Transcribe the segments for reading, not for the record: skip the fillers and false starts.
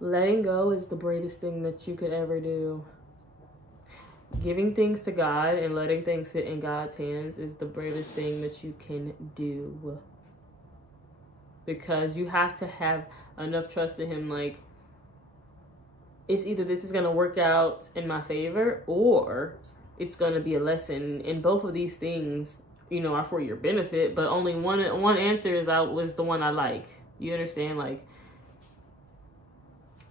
Letting go is the bravest thing that you could ever do. Giving things to God and letting things sit in God's hands is the bravest thing that you can do. Because you have to have enough trust in him. Like, it's either this is going to work out in my favor or it's going to be a lesson. And both of these things, you know, are for your benefit. But only one answer was the one I like. You understand? Like,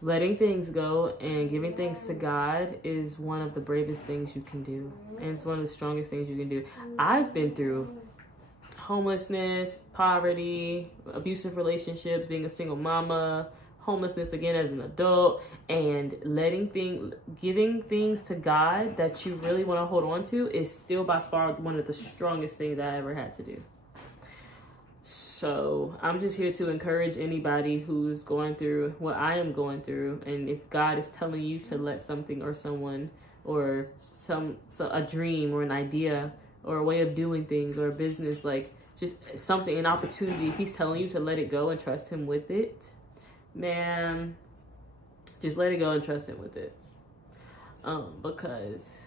letting things go and giving things to God is one of the bravest things you can do. And it's one of the strongest things you can do. I've been through homelessness, poverty, abusive relationships, being a single mama, homelessness again as an adult, and giving things to God that you really want to hold on to is still by far one of the strongest things I ever had to do. So I'm just here to encourage anybody who's going through what I am going through. And if God is telling you to let something or someone or a dream or an idea or a way of doing things or a business, like just something, an opportunity, if he's telling you to let it go and trust him with it, man, just let it go and trust him with it. Because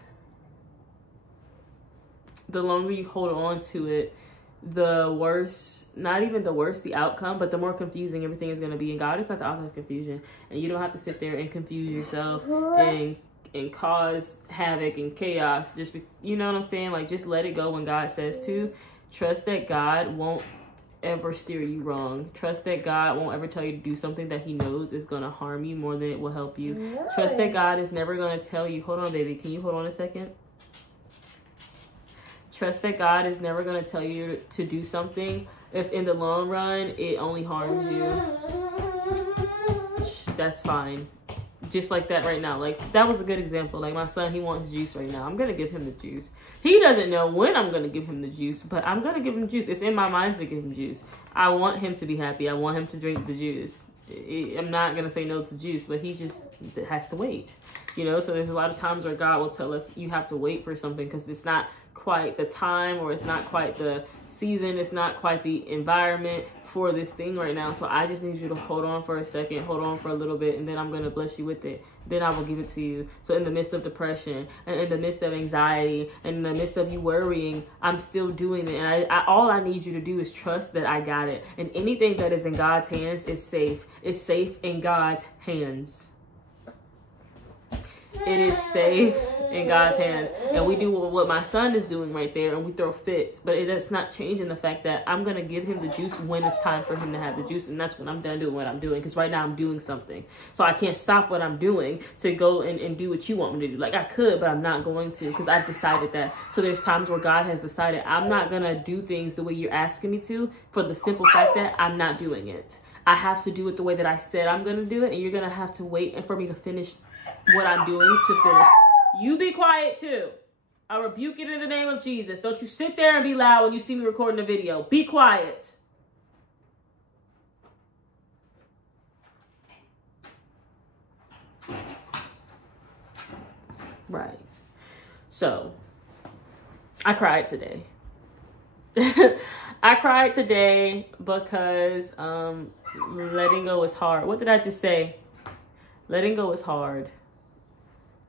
the longer you hold on to it, the worse, not even the worse the outcome, but the more confusing everything is going to be. And God is not the author of confusion. And you don't have to sit there and confuse yourself and cause havoc and chaos. You know what I'm saying? Like, just let it go when God says to. Trust that God won't ever steer you wrong. Trust that God won't ever tell you to do something that he knows is going to harm you more than it will help you. No. Trust that God is never going to tell you, hold on, baby, can you hold on a second? Trust that God is never going to tell you to do something if in the long run it only harms you. That's fine. Just like that right now. Like, that was a good example. Like, my son, he wants juice right now. I'm going to give him the juice. He doesn't know when I'm going to give him the juice, but I'm going to give him juice. It's in my mind to give him juice. I want him to be happy. I want him to drink the juice. I'm not going to say no to juice, but he just has to wait. You know, so there's a lot of times where God will tell us you have to wait for something because it's not quite the time or it's not quite the season. It's not quite the environment for this thing right now. So I just need you to hold on for a second, hold on for a little bit, and then I'm going to bless you with it. Then I will give it to you. So in the midst of depression and in the midst of anxiety and in the midst of you worrying, I'm still doing it. And all I need you to do is trust that I got it. And anything that is in God's hands is safe. It's safe in God's hands. It is safe in God's hands. And we do what my son is doing right there, and we throw fits. But it does not change in the fact that I'm going to give him the juice when it's time for him to have the juice. And that's when I'm done doing what I'm doing. Because right now I'm doing something. So I can't stop what I'm doing to go and do what you want me to do. Like, I could, but I'm not going to because I've decided that. So there's times where God has decided I'm not going to do things the way you're asking me to for the simple fact that I'm not doing it. I have to do it the way that I said I'm going to do it. And you're going to have to wait for me to finish what I'm doing to finish. You be quiet too. I rebuke it in the name of Jesus. Don't you sit there and be loud when you see me recording the video. Be quiet. Right. So, I cried today. I cried today because letting go is hard. What did I just say? Letting go is hard.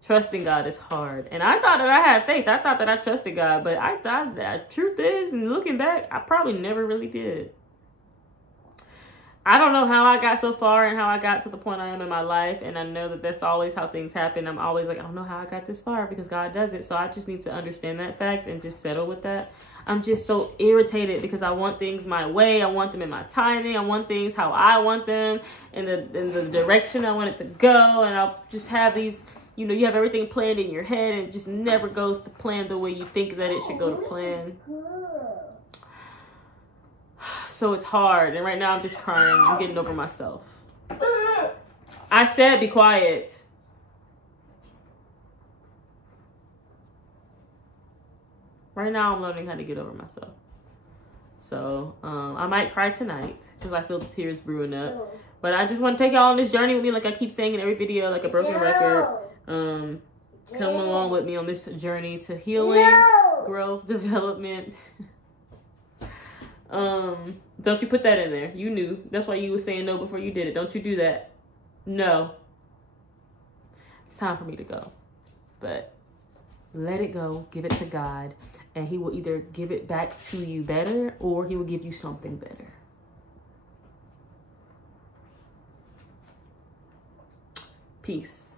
Trusting God is hard. And I thought that I had faith. I thought that I trusted God. But I thought that truth is, and looking back, I probably never really did. I don't know how I got so far and how I got to the point I am in my life. And I know that that's always how things happen. I'm always like, I don't know how I got this far because God does it. So I just need to understand that fact and just settle with that. I'm just so irritated because I want things my way. I want them in my timing. I want things how I want them in the direction I want it to go. And I'll just have these, you know, you have everything planned in your head and it just never goes to plan the way you think that it should go to plan. So it's hard. And right now I'm just crying. I'm getting over myself. I said be quiet. Right now I'm learning how to get over myself. So I might cry tonight because I feel the tears brewing up. But I just want to take y'all on this journey with me, like I keep saying in every video, like a broken record. Come along with me on this journey to healing, growth, development. Don't you put that in there. You knew. That's why you were saying no before you did it. Don't you do that. No. it's time for me to go. But let it go, give it to God, and he will either give it back to you better or he will give you something better. Peace.